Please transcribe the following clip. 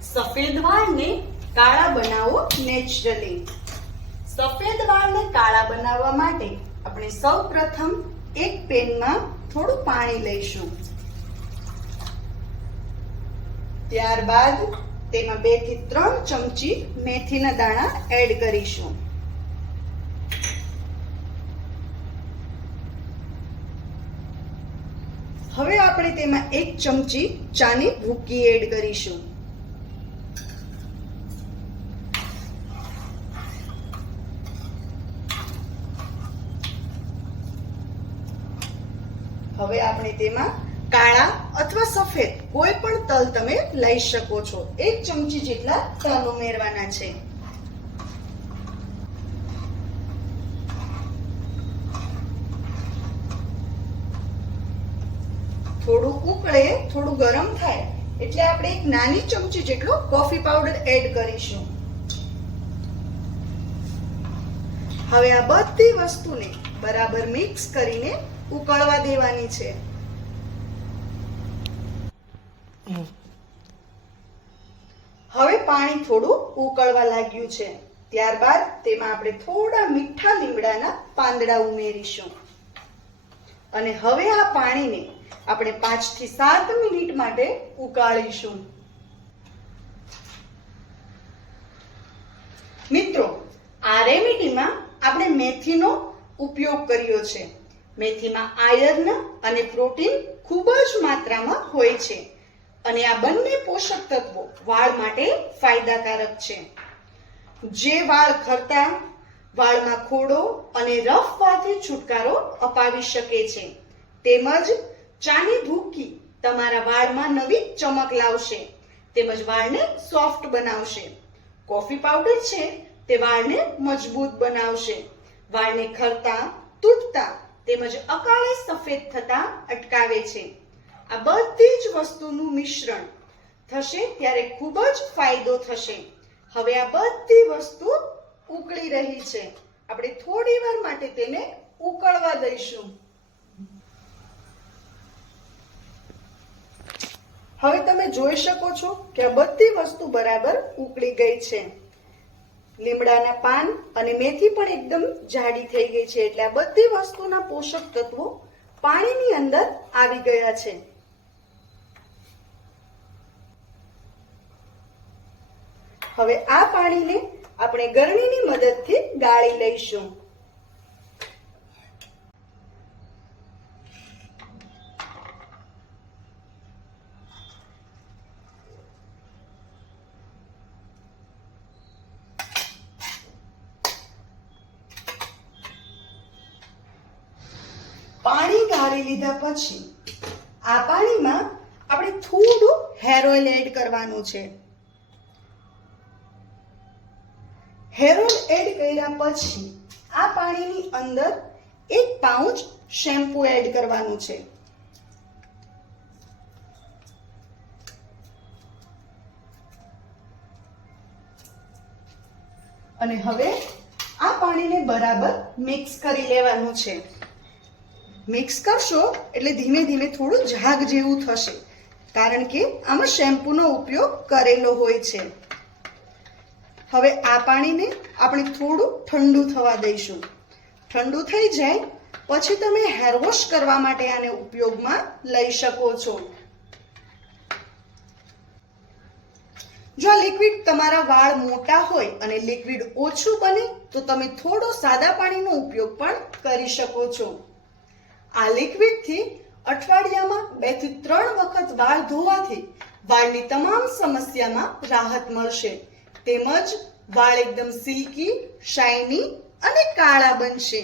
સફેદ વાળને કાળા બનાવો નેચરલી। સફેદ વાળને કાળા બનાવવા માટે આપણે સૌપ્રથમ એક પેનમાં થોડું પાણી લઈશું। ત્યારબાદ તેમાં 2 થી 3 ચમચી મેથીના દાણા એડ કરીશું। હવે આપણે તેમાં 1 ચમચી ચાની ભૂકી એડ કરીશું। હવે આપણે તેમાં કાળા અથવા સફેદ કોઈ પણ તલ તમે લઈ શકો છો। 1 ચમચી જેટલા તલ ઉમેરવાના છે। થોડું ઉકળે, થોડું ગરમ થાય એટલે આપણે 1 નાની ચમચી જેટલો કોફી પાવડર એડ કરીશું। હવે આ બધી વસ્તુને બરાબર મિક્સ કરીને ઉકળવા દેવાની છે। હવે પાણી થોડું ઉકળવા લાગ્યું છે। ત્યારબાદ તેમાં આપણે થોડા મીઠા લીમડાના પાંદડા ઉમેરીશું અને હવે આ પાણીને આપણે 5 થી 7 મિનિટ માટે ઉકાળીશું। મિત્રો, આ રેમેડીમાં આપણે મેથીનો ઉપયોગ કર્યો છે। મેથીમાં આયર્ન અને પ્રોટીન ખૂબ જ માત્રામાં હોય છે અને આ બંને પોષક તત્વો વાળ માટે ફાયદાકારક છે। જે વાળ ખરતા, વાળમાં ખોડો અને રફ વાળથી છુટકારો અપાવી શકે છે, તેમજ ચાની ભૂકી તમારા વાળમાં નવી ચમક લાવશે તેમજ વાળને સોફ્ટ બનાવશે। કોફી પાવડર છે તે વાળને મજબૂત બનાવશે, વાળને ખરતા, તૂટતા તેમજ અકાળે સફેદ થતા અટકાવે છે। આ બધી જ વસ્તુનું મિશ્રણ થશે ત્યારે ખૂબ જ ફાયદો થશે। હવે આ બધી વસ્તુ ઉકળી રહી છે, આપણે થોડી વાર માટે તેને ઉકળવા દઈશું। હવે તમે જોઈ શકો છો કે આ બધી વસ્તુ બરાબર ઉકળી ગઈ છે। લીમડાના પાન અને મેથી પણ એકદમ જાડી થઈ ગઈ છે એટલે આ બધી વસ્તુના પોષક તત્વો પાણીની અંદર આવી ગયા છે। હવે આ પાણીને આપણે ગરણીની મદદથી ગાળી લઈશું। પાણી ગાળી લીધા પછી આ પાણીમાં આપણે થોડું હેર ઓઇલ એડ કરવાનું છે। હેર ઓઇલ એડ કર્યા પછી આ પાણીની અંદર 1 પાઉચ શેમ્પુ એડ કરવાનું છે। અને હવે આ પાણીને બરાબર મિક્સ કરી લેવાનું છે। મિક્સ કરશો એટલે ધીમે ધીમે થોડું ઝાગ જેવું થશે કારણ કે આમાં શેમ્પૂનો ઉપયોગ કરેલો હોય છે। હવે આ પાણીને આપણે થોડું ઠંડુ થવા દઈશું। ઠંડુ થઈ જાય પછી તમે હેર વોશ કરવા માટે આને ઉપયોગમાં લઈ શકો છો। જો આ લિક્વિડ તમારા વાળ મોટા હોય અને લિક્વિડ ઓછું બને તો તમે થોડો સાદા પાણીનો ઉપયોગ પણ કરી શકો છો। આ લિક્વિડથી અઠવાડિયામાં 2 થી 3 વખત વાળ ધોવાથી વાળની તમામ સમસ્યામાં રાહત મળશે તેમજ વાળ એકદમ સિલ્કી, શાઇની અને કાળા બનશે।